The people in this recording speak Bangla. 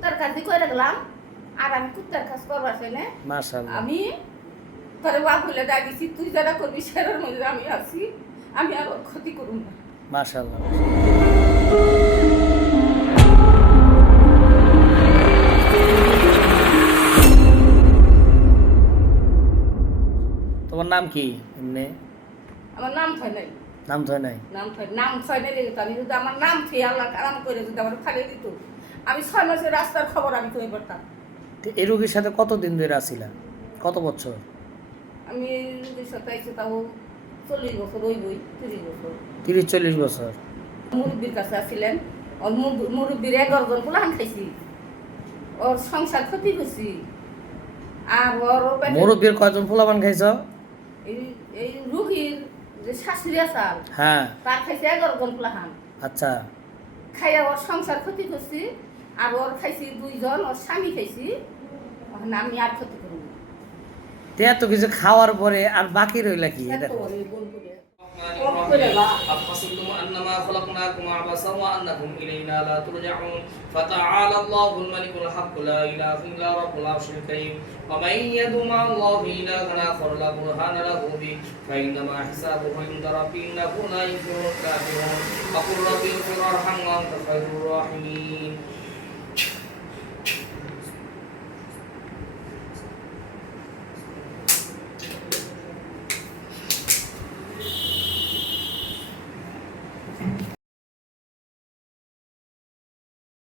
কুত্তার কাজই করে গেলাম আর আমি কুত্তার কাজ করবার চাইনে মাশাআল্লাহ আমি তোর বাবুলে ডাকিছি তুই যারা করবি সেরার মধ্যে আমি আছি আমি আর ওর ক্ষতি করুন না মাশাআল্লাহ তোমার নাম কি এমনি আমার নাম থয় নাই নাম তো নাই নাম থয় নাই লেগে আমি যদি আমার নাম থুয়ে আল্লাহ কারাম করে যদি আমার খালি দিত আমি 6 মাসের রাস্তার খবর আমি কই পারতাম তো এই রোগীর সাথে কতদিন ধরে আছিলা কত বছর আমি রোগীর সাথে আইছি তাও 40 বছর ওই বই 30 বছর 30-40 বছর মুরব্বীর কাছে আসছিলেন ওর মুরব্বীর 11 জন পোলাহান খাইছি ওর সংসার ক্ষতি করছি আর ওর মুরব্বীর কয়জন পোলাপান খাইছ এই রুগীর যে শাশুড়ি আসাল হ্যাঁ তার খাইছে 11 জন পোলাহান আচ্ছা খাইয়া ওর সংসার ক্ষতি করছি আর ওর খাইছি 2 জন ওর স্বামী খাইছি এখন আমি আর ক্ষতি করব তে এত কিছু খাওয়ার পরে আর বাকি রইলা কি না দেখো أفحسبتم أنما خلقناكم عبثا وأنكم إلينا لا ترجعون فتعالى الله الملك الحق لا إله إلا رب العرش الكريم ومن يدع مع الله إلها آخر لا برهان له به فإنما حسابه عند ربي إنه لا يفلح الكافرون وقل رب اغفر وارحم وأنت خير الراحمين